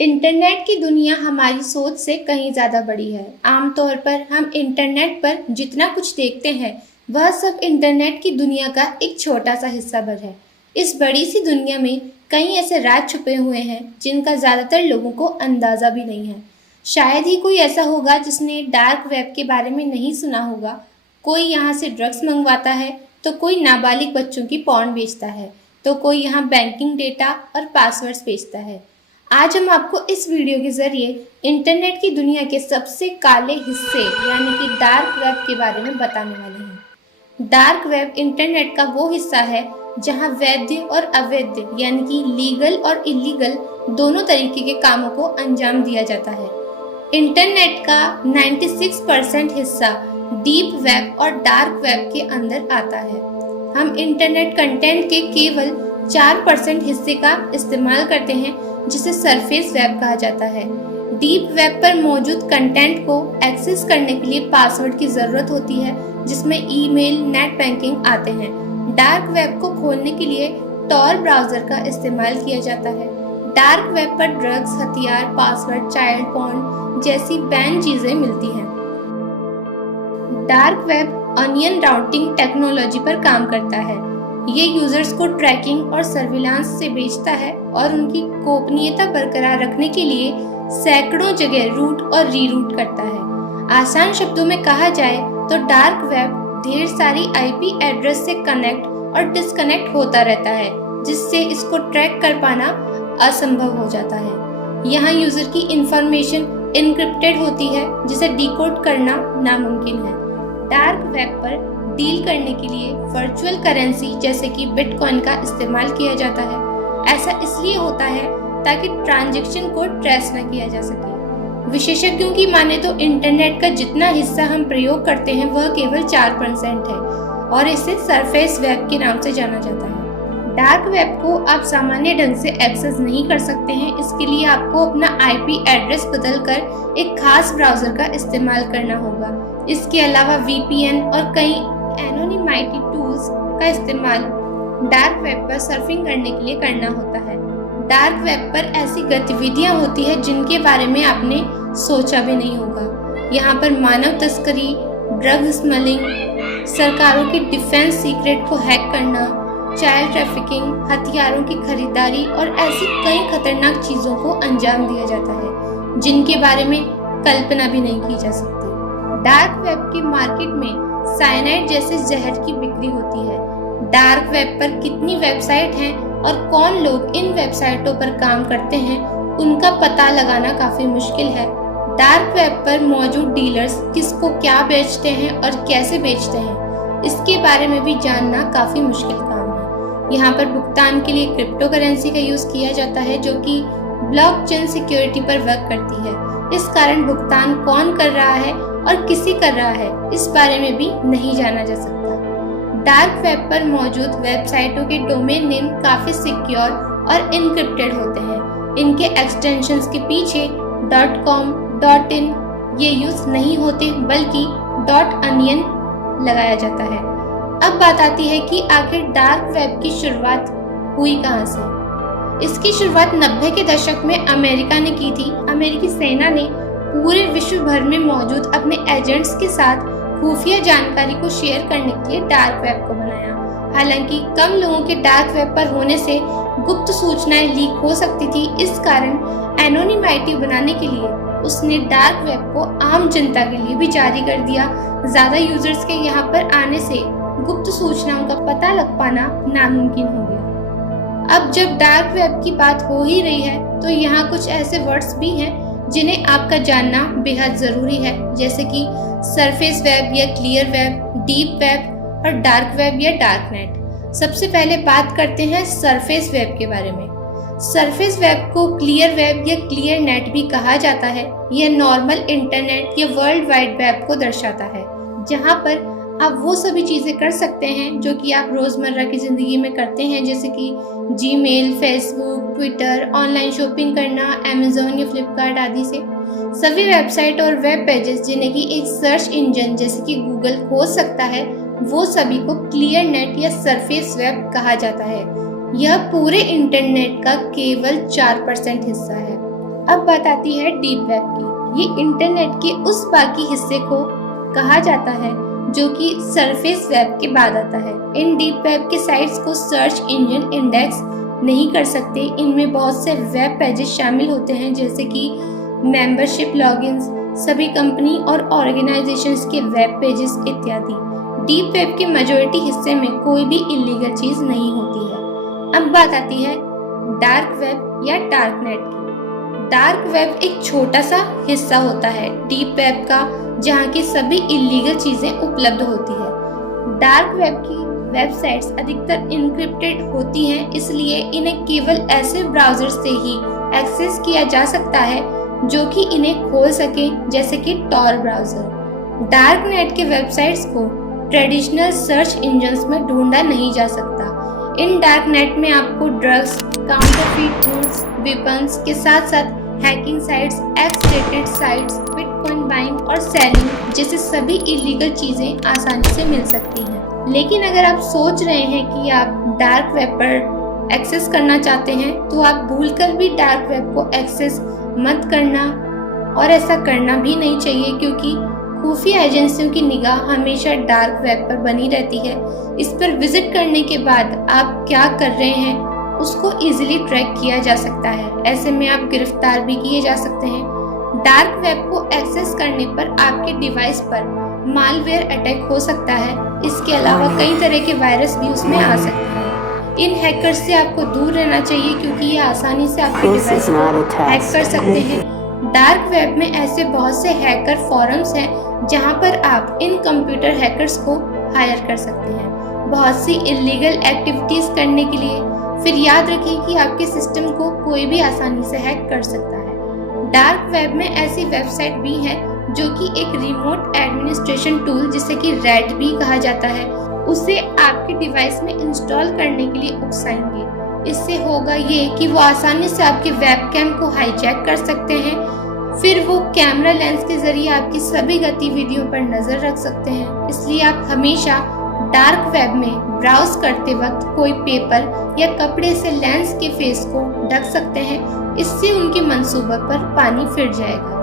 Internet की दुनिया हमारी सोच से कहीं ज़्यादा बड़ी है। आमतौर पर हम इंटरनेट पर जितना कुछ देखते हैं, वह सब इंटरनेट की दुनिया का एक छोटा सा हिस्सा भर है। इस बड़ी सी दुनिया में कई ऐसे राज छुपे हुए हैं जिनका ज़्यादातर लोगों को अंदाज़ा भी नहीं है। शायद ही कोई ऐसा होगा जिसने डार्क वेब के बारे में नहीं सुना होगा। कोई यहाँ से ड्रग्स मंगवाता है, तो कोई नाबालिग बच्चों की पॉर्न बेचता है, तो कोई यहाँ बैंकिंग डेटा और पासवर्ड्स बेचता है। आज हम आपको इस वीडियो के ज़रिए इंटरनेट की दुनिया के सबसे काले हिस्से यानी कि डार्क वेब के बारे में बताने वाले हैं। डार्क वेब इंटरनेट का वो हिस्सा है जहां वैध और अवैध यानी कि लीगल और इलीगल दोनों तरीके के कामों को अंजाम दिया जाता है। इंटरनेट का 96% हिस्सा डीप वेब और डार्क वेब के अंदर आता है। हम इंटरनेट कंटेंट के केवल 4% हिस्से का इस्तेमाल करते हैं, जिसे सरफेस वेब कहा जाता है। डीप वेब पर मौजूद कंटेंट को एक्सेस करने के लिए पासवर्ड की ज़रूरत होती है, जिसमें ईमेल, नेट बैंकिंग आते हैं। डार्क वेब को खोलने के लिए टॉर ब्राउज़र का इस्तेमाल किया जाता है। डार्क वेब पर ड्रग्स, हथियार, पासवर्ड, चाइल्ड पॉर्न जैसी बैन चीज़ें मिलती हैं। Dark web onion routing technology पर काम करता है। ये यूजर्स को ट्रैकिंग और सर्विलांस से बेचता है और उनकी गोपनीयता बरकरार रखने के लिए सैकड़ों जगह रूट और रीरूट करता है। आसान शब्दों में कहा जाए तो डार्क वेब ढेर सारी आईपी एड्रेस से कनेक्ट और डिस्कनेक्ट होता रहता है, जिससे इसको ट्रैक कर पाना असंभव हो जाता है। यहाँ यूजर की इंफॉर्मेशन इनक्रिप्टेड होती है, जिसे डिकोड करना नामुमकिन है। डार्क वेब पर डील करने के लिए वर्चुअल करेंसी जैसे कि बिटकॉइन का इस्तेमाल किया जाता है। ऐसा इसलिए होता है ताकि ट्रांजैक्शन को ट्रेस न किया जा सके। विशेषज्ञों की माने तो इंटरनेट का जितना हिस्सा हम प्रयोग करते हैं वह केवल 4% है और इसे सरफेस वेब के नाम से जाना जाता है। डार्क वेब को आप सामान्य ढंग से एक्सेस नहीं कर सकते हैं। इसके लिए आपको अपना आईपी एड्रेस बदलकर एक खास ब्राउजर का इस्तेमाल करना होगा। इसके अलावा वीपीएन और कई एनोनिमाइटी टूल्स का इस्तेमाल डार्क वेब पर सर्फिंग करने के लिए करना होता है। डार्क वेब पर ऐसी गतिविधियां होती है जिनके बारे में आपने सोचा भी नहीं होगा। यहाँ पर मानव तस्करी, ड्रग स्मगलिंग, सरकारों की डिफेंस सीक्रेट को हैक करना, चाइल्ड ट्रैफिकिंग, हथियारों की खरीदारी और ऐसी कई खतरनाक चीज़ों को अंजाम दिया जाता है जिनके बारे में कल्पना भी नहीं की जा सकती। डार्क वेब के मार्केट में साइनाइड जैसे जहर की बिक्री होती है। डार्क वेब पर कितनी वेबसाइट हैं और कौन लोग इन वेबसाइटों पर काम करते हैं, उनका पता लगाना काफ़ी मुश्किल है। डार्क वेब पर मौजूद डीलर्स किसको क्या बेचते हैं और कैसे बेचते हैं, इसके बारे में भी जानना काफ़ी मुश्किल काम है। यहाँ पर भुगतान के लिए क्रिप्टो करेंसी का यूज़ किया जाता है, जो कि ब्लॉकचेन सिक्योरिटी पर वर्क करती है। इस कारण भुगतान कौन कर रहा है और किसी कर रहा है, इस बारे में भी नहीं जाना जा सकता। डार्क वेब पर मौजूद वेबसाइटों के डोमेन नेम काफ़ी सिक्योर और इनक्रिप्टेड होते हैं। इनके एक्सटेंशंस के पीछे .com, .in ये यूज़ नहीं होते, बल्कि .onion लगाया जाता है। अब बात आती है कि आखिर डार्क वेब की शुरुआत हुई कहाँ से। इसकी शुरुआत 90 के दशक में अमेरिका ने की थी। अमेरिकी सेना ने पूरे विश्व भर में मौजूद अपने एजेंट्स के साथ खुफिया जानकारी को शेयर करने के लिए डार्क वेब को बनाया। हालांकि कम लोगों के डार्क वेब पर होने से गुप्त सूचनाएं लीक हो सकती थी। इस कारण एनोनिमाइटी बनाने के लिए उसने डार्क वेब को आम जनता के लिए भी जारी कर दिया। ज़्यादा यूजर्स के यहाँ पर आने से गुप्त सूचनाओं का पता लग पाना नामुमकिन हो गया। अब जब डार्क वेब की बात हो ही रही है, तो यहाँ कुछ ऐसे वर्ड्स भी हैं जिन्हें आपका जानना बेहद ज़रूरी है, जैसे कि सरफेस वेब या क्लियर वेब, डीप वेब और डार्क वेब या डार्क नेट। सबसे पहले बात करते हैं सरफेस वेब के बारे में। सरफेस वेब को क्लियर वेब या क्लियर नेट भी कहा जाता है। यह नॉर्मल इंटरनेट या वर्ल्ड वाइड वेब को दर्शाता है, जहाँ पर आप वो सभी चीज़ें कर सकते हैं जो कि आप रोज़मर्रा की ज़िंदगी में करते हैं, जैसे कि Gmail, Facebook, Twitter, online shopping करना, अमेज़ॉन या फ्लिपकार्ट आदि से। सभी वेबसाइट और वेब पेजेस जिन्हें कि एक सर्च इंजन जैसे कि गूगल खोज सकता है, वो सभी को क्लियर नेट या सरफेस वेब कहा जाता है। यह पूरे इंटरनेट का केवल 4% हिस्सा है। अब बात आती है डीप वेब की। ये इंटरनेट के उस बाकी हिस्से को कहा जाता है जो कि सरफेस वेब के बाद आता है। इन डीप वेब के साइट्स को सर्च इंजन इंडेक्स नहीं कर सकते। इनमें बहुत से वेब पेजेस शामिल होते हैं, जैसे कि मेंबरशिप लॉगिन्स, सभी कंपनी और ऑर्गेनाइजेशंस के वेब पेजेस इत्यादि। डीप वेब के मेजॉरिटी हिस्से में कोई भी इलीगल चीज नहीं होती है। अब बात आती है डार्क वेब या डार्क नेट की। डार्क वेब एक छोटा सा हिस्सा होता है डीप वेब का, जहाँ की सभी इलीगल चीजें उपलब्ध होती है। डार्क वेब की वेबसाइट्स अधिकतर इनक्रिप्टेड होती हैं, इसलिए इन्हें केवल ऐसे ब्राउजर से ही एक्सेस किया जा सकता है जो कि इन्हें खोल सके, जैसे कि टॉर ब्राउजर। डार्क नेट के वेबसाइट्स को ट्रेडिशनल सर्च इंजन्स में ढूंढा नहीं जा सकता। इन डार्क नेट में आपको ड्रग्स, काउंटरफीट गुड्स, वेपन्स के साथ साथ hacking sites, x-rated sites, bitcoin buying और सेलिंग जैसे सभी इलीगल चीजें आसानी से मिल सकती हैं। लेकिन अगर आप सोच रहे हैं कि आप डार्क वेब पर एक्सेस करना चाहते हैं, तो आप भूलकर भी डार्क वेब को एक्सेस मत करना, और ऐसा करना भी नहीं चाहिए, क्योंकि खुफिया एजेंसियों की निगाह हमेशा डार्क वेब पर बनी रहती है। इस पर विजिट करने के बाद आप क्या कर रहे हैं उसको इजीली ट्रैक किया जा सकता है। ऐसे में आप गिरफ्तार भी किए जा सकते हैं। डार्क वेब को एक्सेस करने पर आपके डिवाइस पर मालवेयर अटैक हो सकता है। इसके अलावा कई तरह के वायरस भी उसमें आ सकते हैं। इन हैकर्स से आपको दूर रहना चाहिए, क्योंकि ये आसानी से आपके डिवाइस को हैक कर सकते हैं। डार्क वेब में ऐसे बहुत से हैकर फोरम्स हैं जहां पर आप इन कंप्यूटर हैकर्स को हायर कर सकते हैं बहुत सी इलीगल एक्टिविटीज करने के लिए। फिर याद रखें कि आपके सिस्टम को कोई भी आसानी से हैक कर सकता है। डार्क वेब में ऐसी वेबसाइट भी हैं जो कि एक रिमोट एडमिनिस्ट्रेशन टूल, जिसे कि रैट भी कहा जाता है, उसे आपके डिवाइस में इंस्टॉल करने के लिए उकसाएंगे। इससे होगा ये कि वो आसानी से आपके वेबकैम को हाईजैक कर सकते हैं। फिर वो कैमरा लेंस के जरिए आपकी सभी गतिविधियों पर नजर रख सकते हैं। इसलिए आप हमेशा डार्क वेब में ब्राउज करते वक्त कोई पेपर या कपड़े से लेंस के फेस को ढक सकते हैं। इससे उनके मंसूबे पर पानी फिर जाएगा।